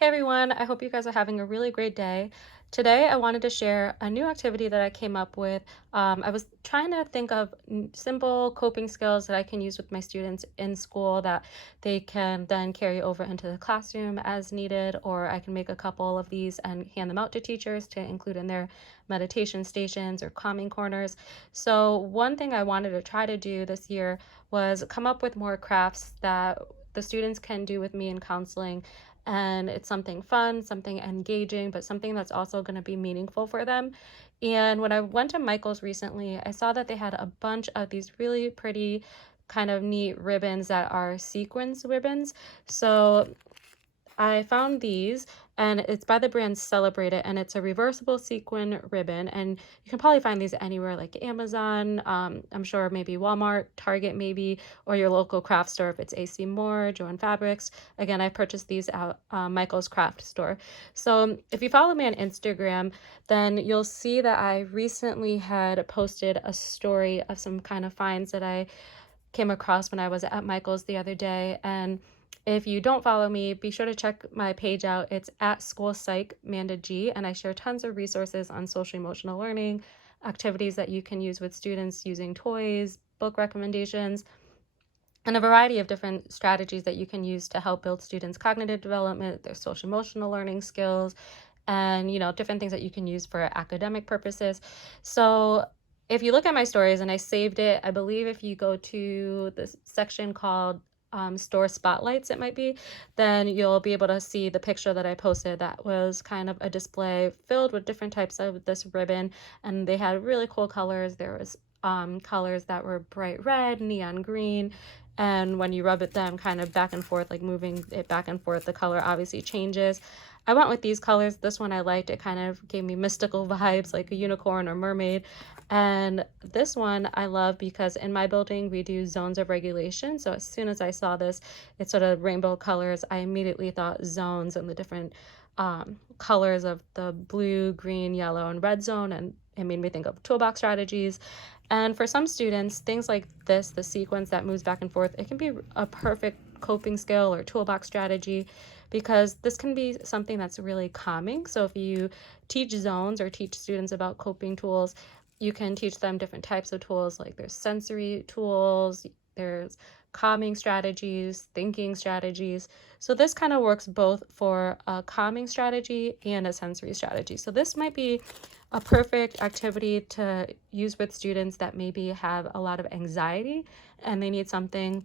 Hey everyone, I hope you guys are having a really great day. Today, I wanted to share a new activity that I came up with. I was trying to think of simple coping skills that I can use with my students in school that they can then carry over into the classroom as needed, or I can make a couple of these and hand them out to teachers to include in their meditation stations or calming corners. So, one thing I wanted to try to do this year was come up with more crafts that the students can do with me in counseling, and it's something fun, something engaging, but something that's also going to be meaningful for them. And when I went to Michael's recently, I saw that they had a bunch of these really pretty kind of neat ribbons that are sequins ribbons. So I found these, and it's by the brand Celebrate It, and it's a reversible sequin ribbon, and you can probably find these anywhere like Amazon, I'm sure maybe Walmart, Target maybe, or your local craft store if it's AC Moore, Joann Fabrics. Again, I purchased these at Michael's Craft Store. So if you follow me on Instagram, then you'll see that I recently had posted a story of some kind of finds that I came across when I was at Michael's the other day. And if you don't follow me, be sure to check my page out. It's at School Psych Manda G, and I share tons of resources on social emotional learning, activities that you can use with students using toys, book recommendations, and a variety of different strategies that you can use to help build students' cognitive development, their social emotional learning skills, and different things that you can use for academic purposes. So if you look at my stories, and I saved it, I believe if you go to the section called store spotlights, it might be, then you'll be able to see the picture that I posted that was kind of a display filled with different types of this ribbon, and they had really cool colors. There was colors that were bright red, neon green, and when you rub it them kind of back and forth, like moving it back and forth, the color obviously changes. I went with these colors. This one I liked. It kind of gave me mystical vibes, like a unicorn or mermaid. And this one I love because in my building we do zones of regulation. So as soon as I saw this, it's sort of rainbow colors, I immediately thought zones and the different colors of the blue, green, yellow, and red zone. And it made me think of toolbox strategies. And for some students, things like this, the sequence that moves back and forth, it can be a perfect coping skill or toolbox strategy because this can be something that's really calming. So if you teach zones or teach students about coping tools, you can teach them different types of tools, like there's sensory tools, there's calming strategies, thinking strategies. So this kind of works both for a calming strategy and a sensory strategy. So this might be a perfect activity to use with students that maybe have a lot of anxiety and they need something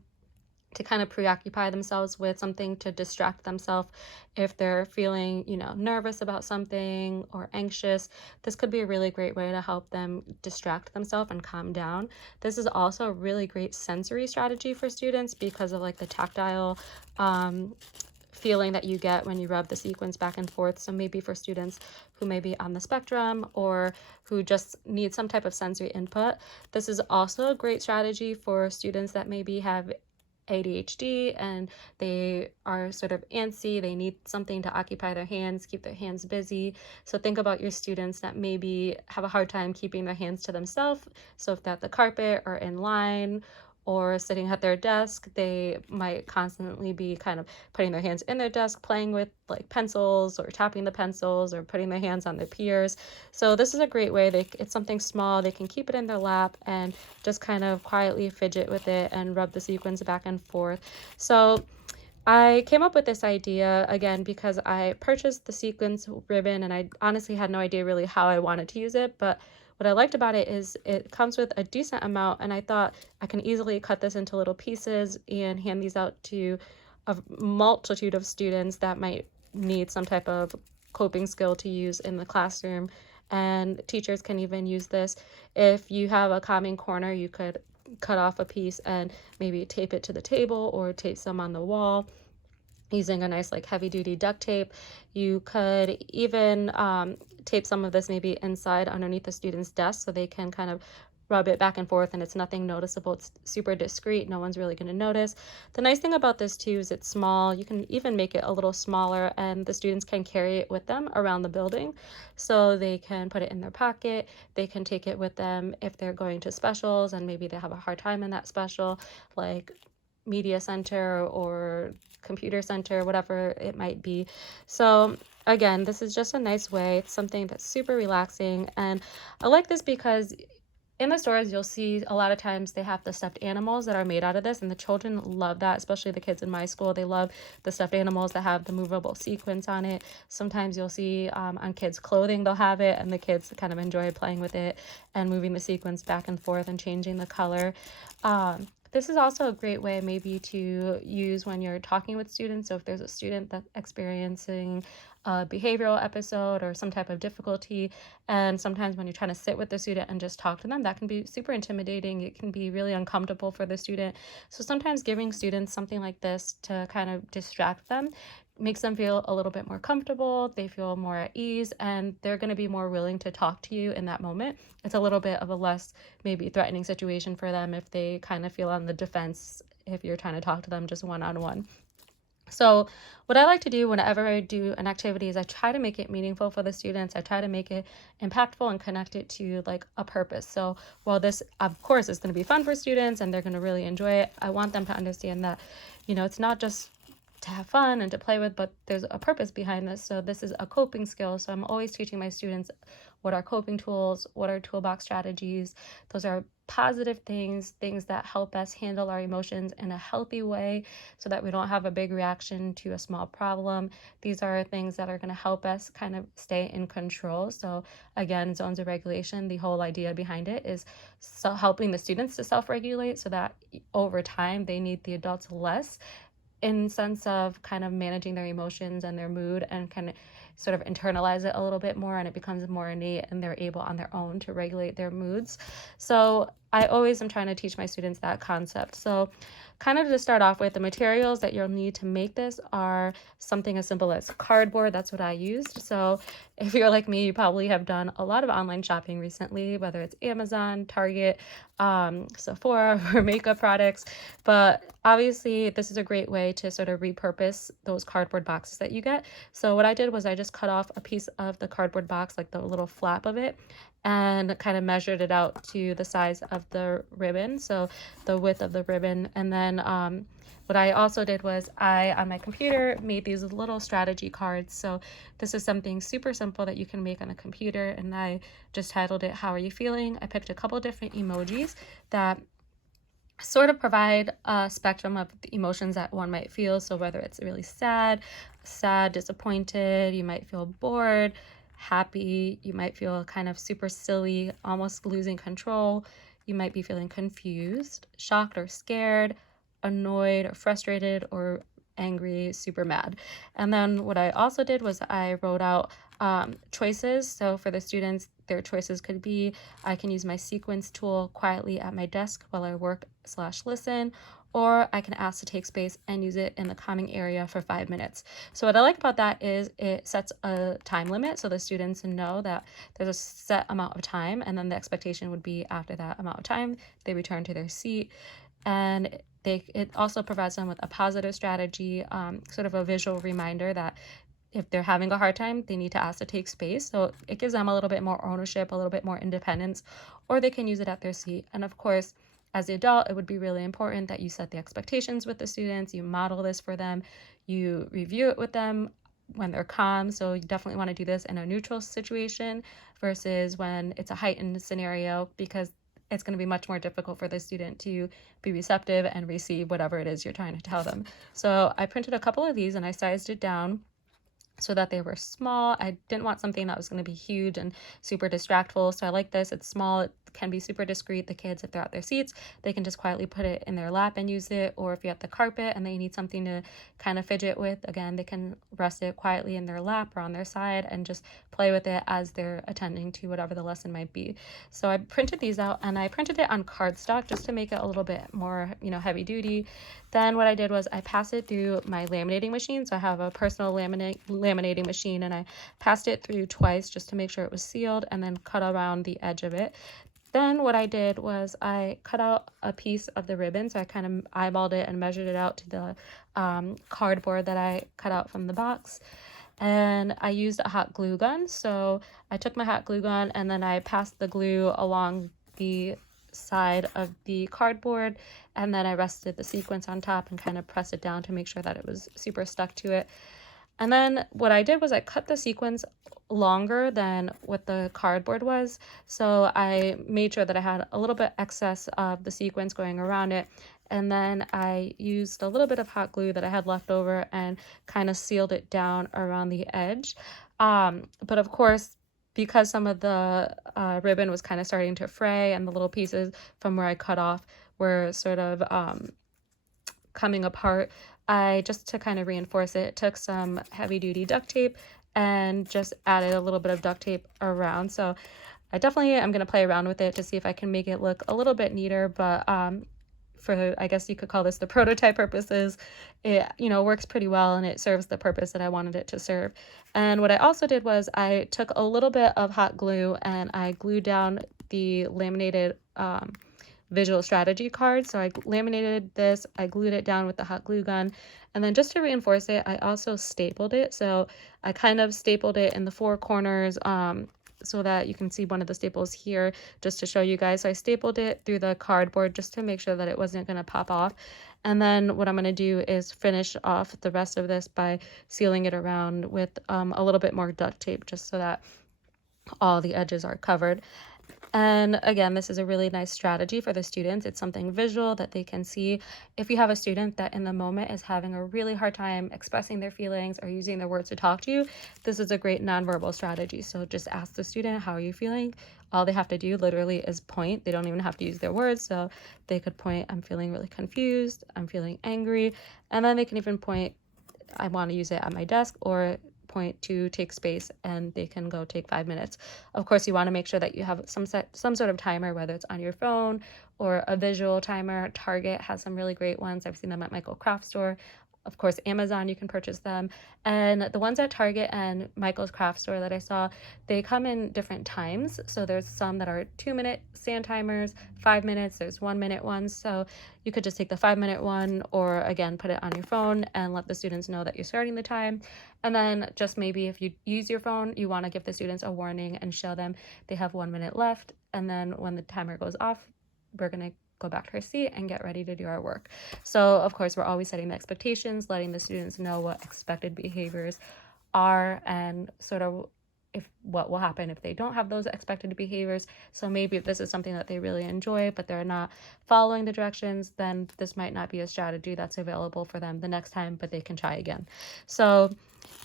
to kind of preoccupy themselves with, something to distract themselves if they're feeling, nervous about something or anxious. This could be a really great way to help them distract themselves and calm down. This is also a really great sensory strategy for students because of like the tactile feeling that you get when you rub the sequins back and forth. So maybe for students who may be on the spectrum or who just need some type of sensory input, this is also a great strategy for students that maybe have ADHD and they are sort of antsy, they need something to occupy their hands, keep their hands busy. So think about your students that maybe have a hard time keeping their hands to themselves. So if they're at the carpet or in line or sitting at their desk, they might constantly be kind of putting their hands in their desk, playing with like pencils or tapping the pencils or putting their hands on their peers. So this is a great way. It's something small. They can keep it in their lap and just kind of quietly fidget with it and rub the sequins back and forth. So I came up with this idea again because I purchased the sequins ribbon and I honestly had no idea really how I wanted to use it, but what I liked about it is it comes with a decent amount, and I thought I can easily cut this into little pieces and hand these out to a multitude of students that might need some type of coping skill to use in the classroom. And teachers can even use this. If you have a calming corner, you could cut off a piece and maybe tape it to the table or tape some on the wall using a nice like heavy duty duct tape. You could even tape some of this maybe inside underneath the student's desk so they can kind of rub it back and forth and it's nothing noticeable. It's super discreet. No one's really going to notice. The nice thing about this too is it's small. You can even make it a little smaller and the students can carry it with them around the building. So they can put it in their pocket. They can take it with them if they're going to specials and maybe they have a hard time in that special, like media center or computer center, whatever it might be. So again, this is just a nice way. It's something that's super relaxing. And I like this because in the stores, you'll see a lot of times they have the stuffed animals that are made out of this, and the children love that, especially the kids in my school. They love the stuffed animals that have the movable sequins on it. Sometimes you'll see on kids' clothing, they'll have it, and the kids kind of enjoy playing with it and moving the sequins back and forth and changing the color. This is also a great way maybe to use when you're talking with students. So if there's a student that's experiencing a behavioral episode or some type of difficulty, and sometimes when you're trying to sit with the student and just talk to them, that can be super intimidating. It can be really uncomfortable for the student. So sometimes giving students something like this to kind of distract them makes them feel a little bit more comfortable. They feel more at ease, and they're going to be more willing to talk to you in that moment. It's a little bit of a less maybe threatening situation for them if they kind of feel on the defense if you're trying to talk to them just one-on-one. So what I like to do whenever I do an activity is I try to make it meaningful for the students. I try to make it impactful and connect it to like a purpose. So while this of course is going to be fun for students and they're going to really enjoy it, I want them to understand that, it's not just to have fun and to play with, but there's a purpose behind this. So this is a coping skill. So I'm always teaching my students what are coping tools, what are toolbox strategies. Those are positive things that help us handle our emotions in a healthy way so that we don't have a big reaction to a small problem. These are things that are going to help us kind of stay in control. So again, zones of regulation, the whole idea behind it is helping the students to self-regulate so that over time they need the adults less in sense of kind of managing their emotions and their mood, and kind of sort of internalize it a little bit more, and it becomes more innate and they're able on their own to regulate their moods. So I always am trying to teach my students that concept. So kind of to start off with, the materials that you'll need to make this are something as simple as cardboard. That's what I used. So if you're like me, you probably have done a lot of online shopping recently, whether it's Amazon, Target, Sephora, or makeup products. But obviously this is a great way to sort of repurpose those cardboard boxes that you get. So what I did was I just cut off a piece of the cardboard box, like the little flap of it, and kind of measured it out to the size of the ribbon, so the width of the ribbon. And then what I also did was I, on my computer, made these little strategy cards. So this is something super simple that you can make on a computer, and I just titled it, "How are you feeling?" I picked a couple different emojis that sort of provide a spectrum of the emotions that one might feel. So whether it's really sad, disappointed, you might feel bored, happy, you might feel kind of super silly, almost losing control, you might be feeling confused, shocked or scared, annoyed or frustrated, or angry, super mad. And then what I also did was I wrote out choices. So for the students, their choices could be, I can use my sequence tool quietly at my desk while I work/listen, or I can ask to take space and use it in the calming area for 5 minutes. So what I like about that is it sets a time limit, so the students know that there's a set amount of time, and then the expectation would be after that amount of time, they return to their seat. And it also provides them with a positive strategy, sort of a visual reminder that if they're having a hard time, they need to ask to take space. So it gives them a little bit more ownership, a little bit more independence, or they can use it at their seat. And of course, as the adult, it would be really important that you set the expectations with the students, you model this for them, you review it with them when they're calm. So you definitely want to do this in a neutral situation versus when it's a heightened scenario, because it's going to be much more difficult for the student to be receptive and receive whatever it is you're trying to tell them. So I printed a couple of these and I sized it down so that they were small. I didn't want something that was going to be huge and super distractful. So I like this. It's small. It can be super discreet. The kids, if they're at their seats, they can just quietly put it in their lap and use it. Or if you're at the carpet and they need something to kind of fidget with, again, they can rest it quietly in their lap or on their side and just play with it as they're attending to whatever the lesson might be. So I printed these out, and I printed it on cardstock just to make it a little bit more, heavy duty. Then what I did was I passed it through my laminating machine. So I have a personal laminating machine, and I passed it through twice just to make sure it was sealed, and then cut around the edge of it. Then what I did was I cut out a piece of the ribbon. So I kind of eyeballed it and measured it out to the cardboard that I cut out from the box. And I used a hot glue gun. So I took my hot glue gun and then I passed the glue along the side of the cardboard, and then I rested the sequins on top and kind of pressed it down to make sure that it was super stuck to it. And then what I did was I cut the sequins longer than what the cardboard was. So I made sure that I had a little bit excess of the sequins going around it. And then I used a little bit of hot glue that I had left over and kind of sealed it down around the edge. But of course, because some of the ribbon was kind of starting to fray and the little pieces from where I cut off were sort of coming apart, I just to kind of reinforce it, took some heavy duty duct tape and just added a little bit of duct tape around. So I definitely am going to play around with it to see if I can make it look a little bit neater, but for, I guess you could call this the prototype purposes, it, works pretty well and it serves the purpose that I wanted it to serve. And what I also did was I took a little bit of hot glue and I glued down the laminated visual strategy card. So I laminated this, I glued it down with the hot glue gun, and then just to reinforce it, I also stapled it. So I kind of stapled it in the four corners, so that you can see one of the staples here just to show you guys. So I stapled it through the cardboard just to make sure that it wasn't going to pop off. And then what I'm going to do is finish off the rest of this by sealing it around with a little bit more duct tape just so that all the edges are covered. And again, this is a really nice strategy for the students. It's something visual that they can see. If you have a student that in the moment is having a really hard time expressing their feelings or using their words to talk to you, this is a great nonverbal strategy. So just ask the student, how are you feeling? All they have to do literally is point. They don't even have to use their words. So they could point, I'm feeling really confused, I'm feeling angry. And then they can even point, I want to use it at my desk, or point to take space, and they can go take 5 minutes. Of course, you want to make sure that you have some sort of timer, whether it's on your phone or a visual timer. Target has some really great ones. I've seen them at Michael Craft Store. Of course, Amazon, you can purchase them. And the ones at Target and Michael's Craft Store that I saw, they come in different times. So there's some that are 2-minute sand timers, 5 minutes, there's 1-minute ones. So you could just take the 5-minute one, or again, put it on your phone and let the students know that you're starting the time. And then just maybe if you use your phone, you want to give the students a warning and show them they have 1 minute left. And then when the timer goes off, we're going to go back to our seat and get ready to do our work. So of course, we're always setting the expectations, letting the students know what expected behaviors are and sort of if what will happen if they don't have those expected behaviors. So maybe if this is something that they really enjoy, but they're not following the directions, then this might not be a strategy that's available for them the next time, but they can try again. So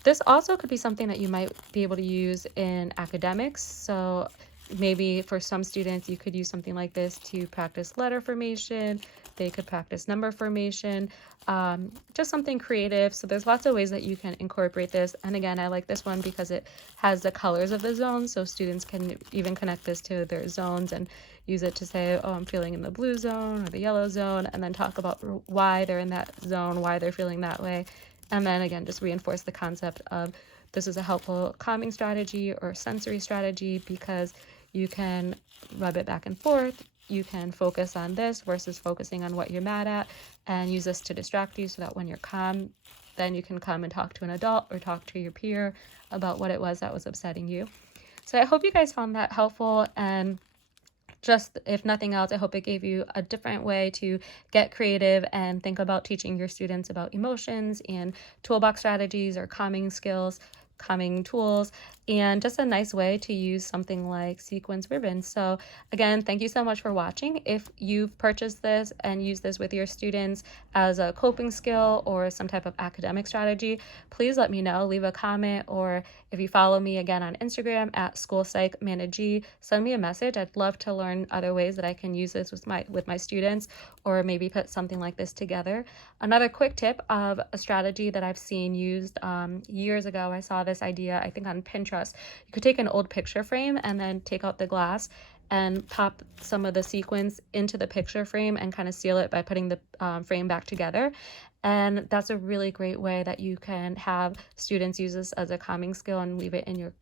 this also could be something that you might be able to use in academics. So maybe for some students, you could use something like this to practice letter formation. They could practice number formation, just something creative. So there's lots of ways that you can incorporate this. And again, I like this one because it has the colors of the zones. So students can even connect this to their zones and use it to say, oh, I'm feeling in the blue zone or the yellow zone, and then talk about why they're in that zone, why they're feeling that way. And then again, just reinforce the concept of this is a helpful calming strategy or sensory strategy because you can rub it back and forth. You can focus on this versus focusing on what you're mad at, and use this to distract you so that when you're calm, then you can come and talk to an adult or talk to your peer about what it was that was upsetting you. So I hope you guys found that helpful, and just if nothing else, I hope it gave you a different way to get creative and think about teaching your students about emotions and toolbox strategies or calming skills, calming tools, and just a nice way to use something like sequins ribbon. So again, thank you so much for watching. If you've purchased this and used this with your students as a coping skill or some type of academic strategy, please let me know, leave a comment, or if you follow me again on Instagram at SchoolPsychManaG, send me a message. I'd love to learn other ways that I can use this with my students, or maybe put something like this together. Another quick tip of a strategy that I've seen used years ago, I saw this idea, I think on Pinterest. You could take an old picture frame and then take out the glass and pop some of the sequins into the picture frame and kind of seal it by putting the frame back together. And that's a really great way that you can have students use this as a calming skill and leave it in your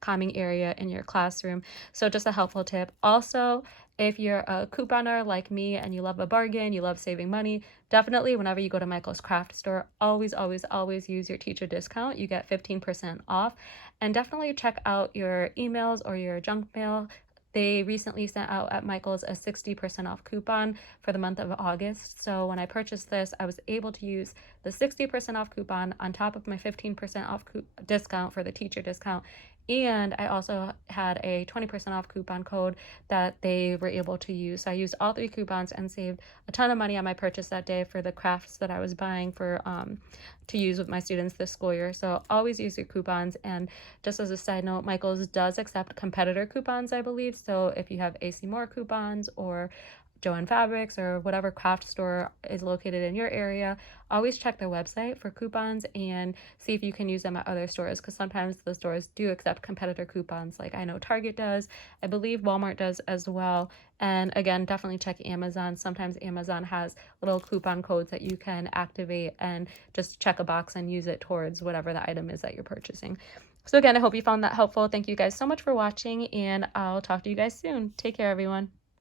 calming area in your classroom. So just a helpful tip. Also, if you're a couponer like me and you love a bargain, you love saving money, definitely whenever you go to Michael's Craft Store, always, always, always use your teacher discount. You get 15% off. And definitely check out your emails or your junk mail they recently sent out at Michael's a 60% off coupon for the month of August. So when I purchased this, I was able to use the 60% off coupon on top of my 15% off discount for the teacher discount. And I also had a 20% off coupon code that they were able to use. So I used all three coupons and saved a ton of money on my purchase that day for the crafts that I was buying for to use with my students this school year. So always use your coupons. And just as a side note, Michael's does accept competitor coupons, I believe. So if you have AC Moore coupons or Joann Fabrics or whatever craft store is located in your area, always check their website for coupons and see if you can use them at other stores, because sometimes the stores do accept competitor coupons. Like I know Target does, I believe Walmart does as well. And again, definitely check Amazon. Sometimes Amazon has little coupon codes that you can activate and just check a box and use it towards whatever the item is that you're purchasing. So again, I hope you found that helpful. Thank you guys so much for watching, and I'll talk to you guys soon. Take care, everyone.